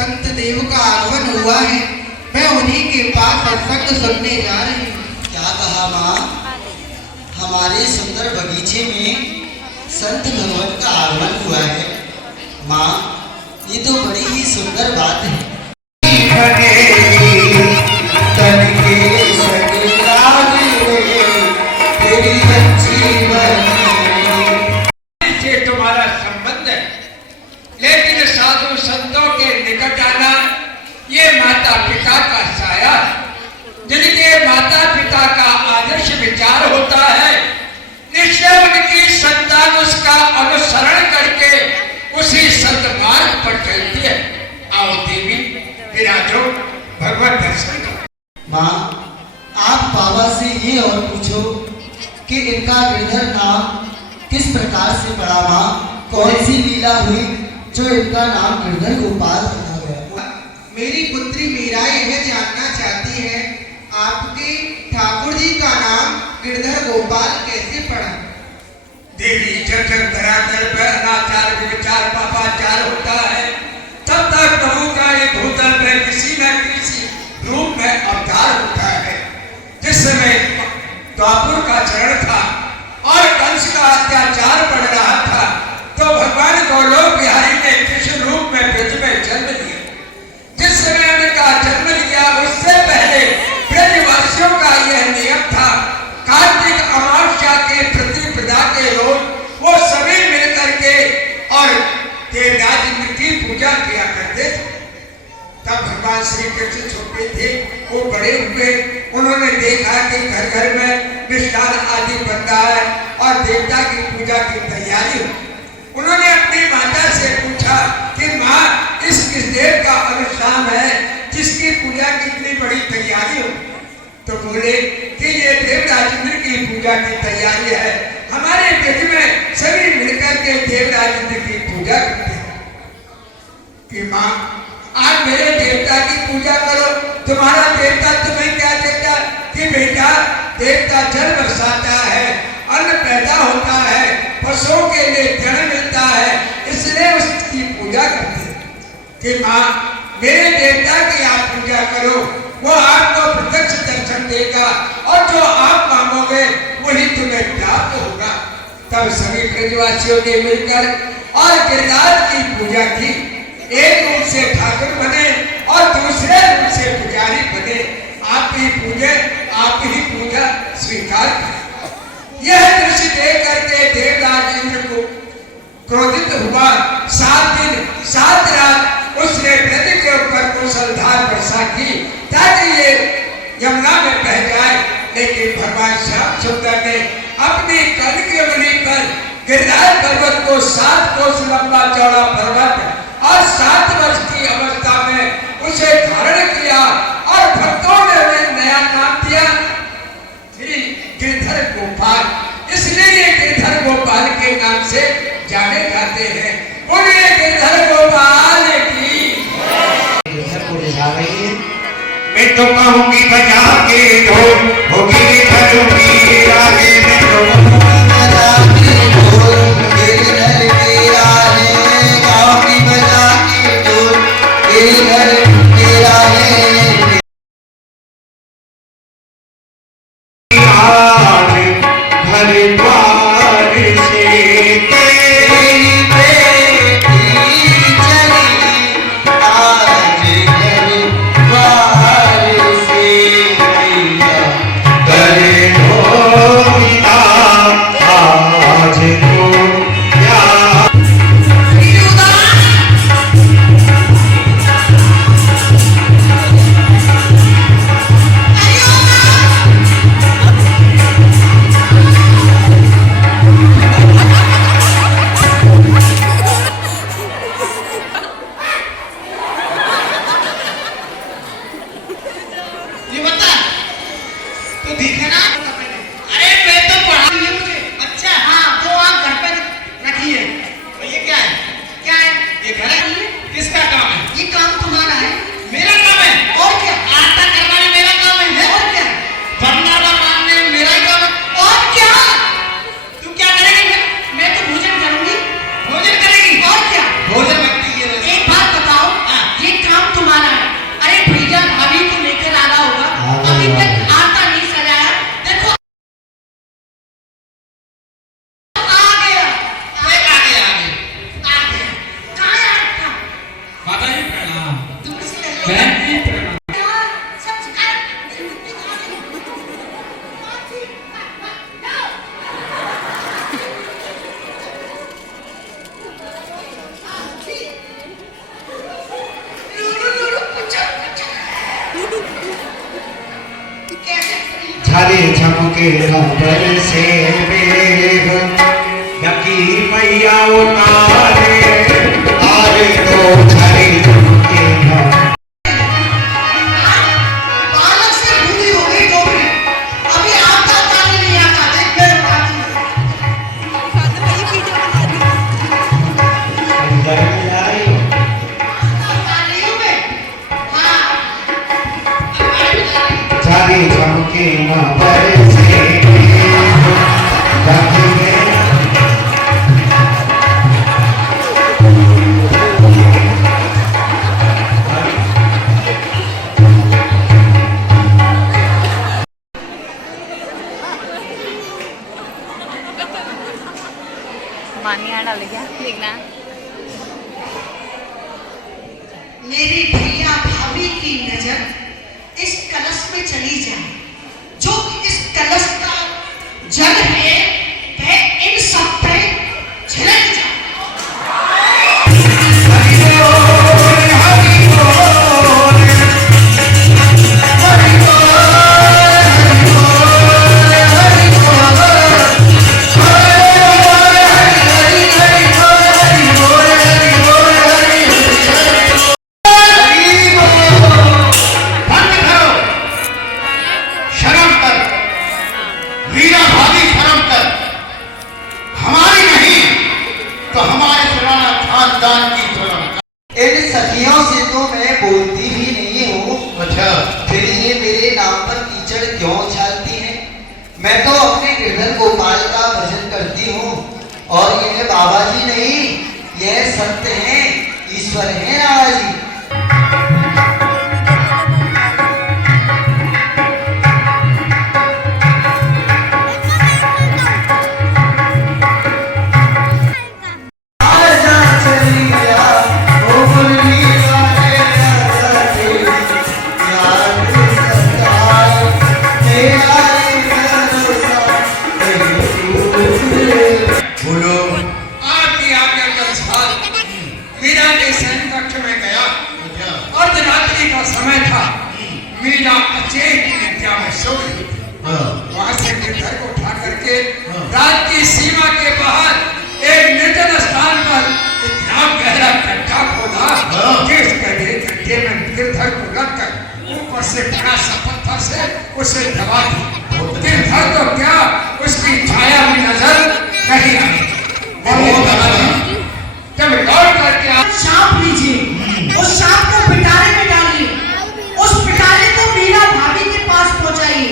संत देव का आगमन हुआ है। मैं उन्हीं के पास सत्संग सुनने जा रही हूँ। क्या कहा माँ? हमारे सुंदर बगीचे में संत भगवान का आगमन हुआ है। माँ, ये तो बड़ी ही सुंदर बात है। तुम्हारा संबंध है, लेकिन साधु संतों के निकट आना ये माता पिता का साया, जिनके माता पिता का आदर्श विचार होता है, निश्चय उनकी संतान उसका अनुसरण करके उसी सदमार्ग पर चलती है। आओ देवी, विराजो, भगवत दर्शन करो। माँ, आप बाबा से ये और पूछो कि इनका गिरधर नाम किस प्रकार से पड़ा। माँ, कौन सी लीला हुई जो इनका नाम गिरधर गोपाल रखा गया? मेरी पुत्री मीरा यह जानना चाहती है, आपके ठाकुर जी का नाम गिरधर गोपाल कैसे पड़ा? देवी, जब जब धरातल पर अनाचार विचार पापाचार होता है, तब तक प्रभु का एक भूतल पर किसी न किसी रूप में अवतार होता है। जिस समय द्वापर का चरण था और कंस का अत्याचार बढ़ रहा था, तो भगवान गोलोक बिहारी ने कृष्ण रूप में ब्रज में जन्म लिया। जिस समय उनका जन्म लिया, उससे पहले ब्रजवासियों का यह नियम था, कार्तिक अमावस्या के प्रतिपदा के रोज वो सभी मिलकर के और देवराज इंद्र की पूजा किया करते थे। तब भगवान श्री कृष्ण छोटे थे, वो बड़े हुए, उन्होंने देखा कि घर घर में मिष्ठान आदि बनता है और देवता की पूजा की तैयारी हो। उन्होंने अपनी माता से पूछा कि माँ, इस देव का अनुष्ठान है जिसकी पूजा की इतनी बड़ी तैयारी हो? तो बोले कि ये देवराज इंद्र की पूजा की तैयारी है, हमारे ब्रज में सभी मिलकर के देवराज इंद्र की पूजा करते हैं। कि माँ, आज मेरे देवता की पूजा करो। तुम्हारा देवता तुम्हें क्या देता कि बेटा, देवता जल बरसाता है, अन्न पैदा होता है, पशुओं के लिए जल मिलता है, इसलिए उसकी पूजा करते हैं। कि माँ, मेरे देवता की आप पूजा करो, वो आपको प्रत्यक्ष दर्शन देगा और जो आप मांगोगे वही तुम्हें प्राप्त होगा। तब सभी ब्रजवासियों ने मिलकर और गिरिराज की पूजा की। एक रूप से ठाकुर बने और दूसरे रूप से पुजारी बने। आप ही पूजे, आप ही पूजा स्वीकार करें। यह दृश्य देख करके देवराज इंद्र को क्रोधित हुआ। 7 दिन 7 रात उसने ब्रज के ऊपर कुशलधार वर्षा की ताकि ये यमुना में बह जाए, लेकिन भगवान श्याम सुंदर ने अपनी कल की अंगुली पर गिरिराज पर्वत को 7 कोस लंबा चौड़ा पर्वत और 7 वर्ष की अवस्था में उसे धारण किया और भक्तों ने उन्हें नया नाम दिया श्री गिरधर गोपाल। इसलिए ये गिरधर गोपाल के नाम से जाने जाते हैं। बोलिए गिरधर गोपाल की। गिरधर को ले जा रही है। मैं तो कहूँगी बजा के ढोल, होगी गिरधर की रागे में ढोल, बजा के ढोल, गिरधर मेरा है। गाँव की बजा के ढोल, गिरधर मेरा है। आज घर द्वार से तेरी बेटी चली, आज घर द्वार से मैया करे ढोलिया, आज तो क्या झाले झमके नंबर से मेघ यकी मैया उतारे आरे तो झाले झमके बालक से बूढ़ी हो गई 2 मिनट, अभी आता ताली नहीं आता, देख कर बाकी अंदर लाई तालियों में, हाँ, झाले झमके नंबर से यकी मैया मानिया डाल गया देखना। मेरी भैया भाभी की नजर इस कलश में चली जाए, जो इस कलश का जल है वह इन सब पे छिड़क जाए। बंद करो, शर्म कर, वीरा भाभी शर्म कर, हमारी नहीं तो हमारे पुराना खानदान की शर्म कर। इन सखियों से तो मैं बोलती भी नहीं हूँ, अच्छा, फिर ये मेरे नाम पर कीचड़ क्यों उछालती हैं? मैं तो अपने गिरधर गोपाल का भजन करती हूँ, और यह बाबा जी नहीं, यह सत्य हैं, ईश्वर हैं बाबा जी। आजा चलिया ओ बुल्ली वाले आजा तेरी याद सताए, तेरा भरोसा बोलो। आपकी आज्ञा के अनुसार मीरा के सैन कक्ष में गया। अर्धरात्रि का समय था। मीरा अचेत की विद्या में सो रही थी। वहां से गिरधर को उठा करके रात की सीमा के बाहर एक निर्जन स्थान पर इतना गहरा गड्ढा खोदा कि उस गड्ढे में गिरधर को रखकर ऊपर से बड़ा सा पत्थर से उसे दबा दी। गिरधर तो क्या, उसकी छाया भी नजर नहीं आई। जब लौट करके आप सांप लीजिए, उस सांप को पिटारे में डालिए, उस पिटारे को मीरा भाभी के पास पहुंचाइए,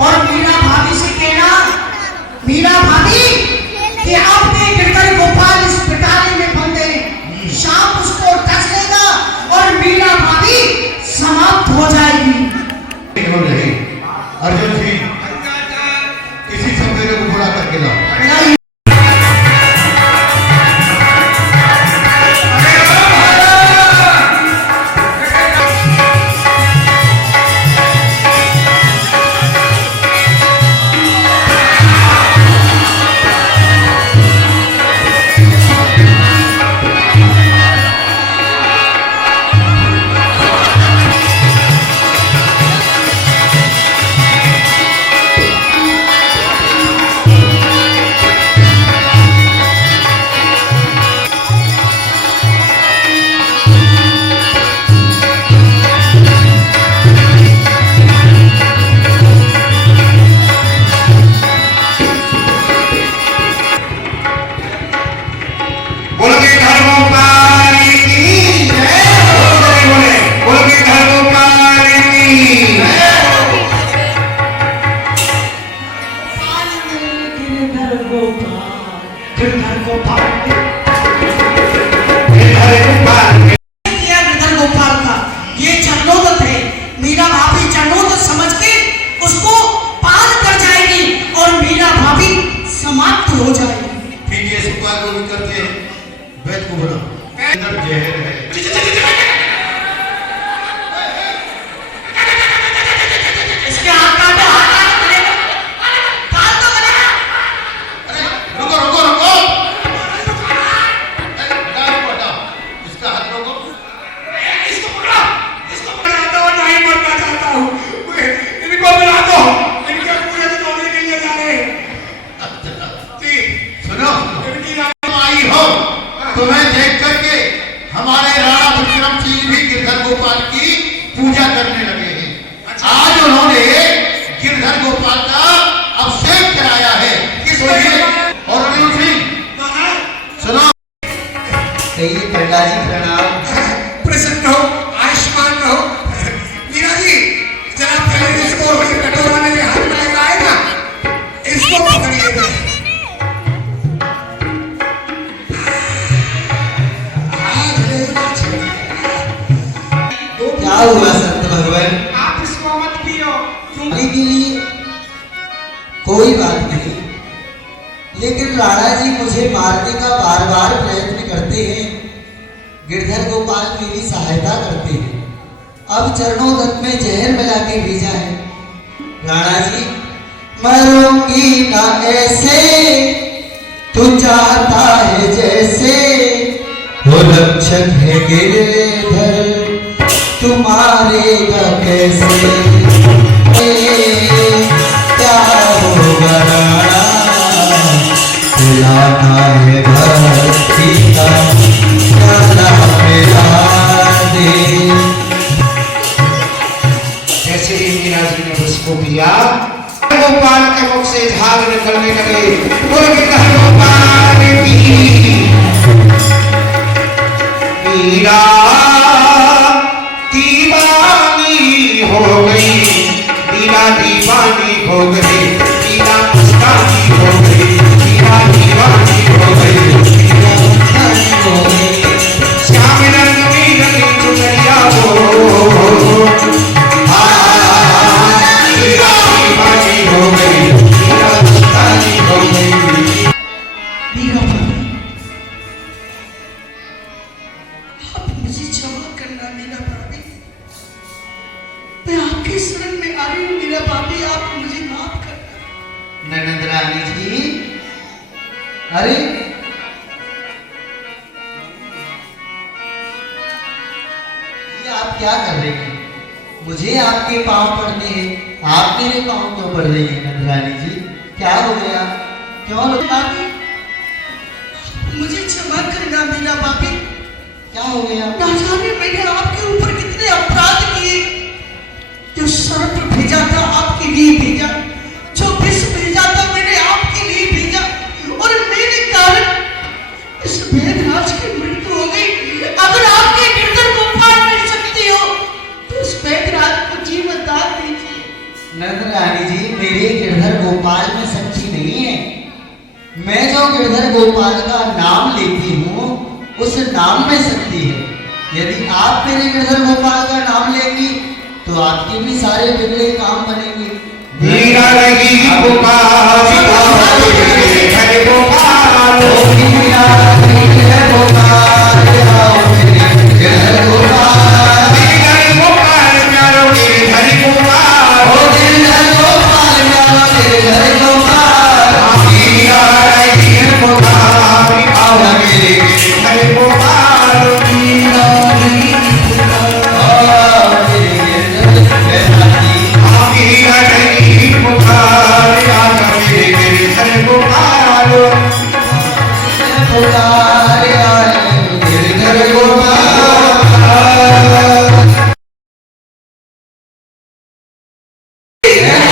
और मीरा भाभी से कहना, मीरा भाभी कि आपके गिरधर गोपाल इस पिटारे में बंद है, सांप उसको डस लेगा और मीरा भाभी समाप्त हो जाएगी। अर्जुन जी, किसी सवेरे को बुला करके लाओ। इनको मिला दो, इनके हुआ संत भगवान? आप इसको मत पियो। अभी के लिए कोई बात नहीं, लेकिन राणा जी मुझे मारने का बार बार प्रयत्न करते हैं। गिरधर गोपाल मेरी सहायता करते हैं। अब चरणोदत्त में जहर मिला के भेजा है। राणा जी, मरूंगी ना ऐसे, तू चाहता है जैसे, वो रक्षक है गिरधर, तू मारेगा कैसे? क्या होगा राणा, दिलाना है भक्ति का प्याला मेरा दे। जैसे ही मीरा जी ने उसको पिया, गोपाल के मुख से झाग निकलने लगे। बोल गिरधर गोपाल की मीरा दीवानी हो गई, मीरा दीवानी हो गई, मीरा मस्तानी हो गई, मीरा दीवानी हो गई, मीरा मस्तानी हो गई। श्याम रंग में रंगी चुनरिया हो, मीरा दीवानी हो गई, मीरा मस्तानी हो गई। मीरा भाभी, आप मुझे क्षमा करना मीरा भाभी। मैं आपके शरण में आ रही हूँ मीरा भाभी, आप मुझे माफ करना। ननद रानी जी, अरे ये आप क्या कर रहे हैं? मुझे आपके पांव पड़ने हैं, आप मेरे पांव क्यों पड़ रही हैं नंद रानी जी? क्या हो गया? क्यों भाभी, मुझे क्षमा करना मीरा भाभी। क्या हो गया? ना जाने मैंने आपके ऊपर कितने अपराध किए। जो सर्प भेजा था आपके लिए भेजा, जो विष भेजा था मैंने आपके लिए भेजा, और मेरे कारण इस वेदराज की मृत्यु हो गई। अगर आपके गिरधर गोपाल में शक्ति हो तो इस वेदराज को जीवन दान दीजिए। नंद रानी जी, मेरे गिरधर गोपाल में शक्ति नहीं है। मैं जो गिरधर गोपाल का नाम लेती हूँ उस नाम में शक्ति है। यदि आप मेरे गिरधर गोपाल का नाम लेंगी तो आपके भी सारे बिगड़े काम बनेंगे। मीरा रही पुकार, गिरधर गोपाल, मीरा रही है पुकार,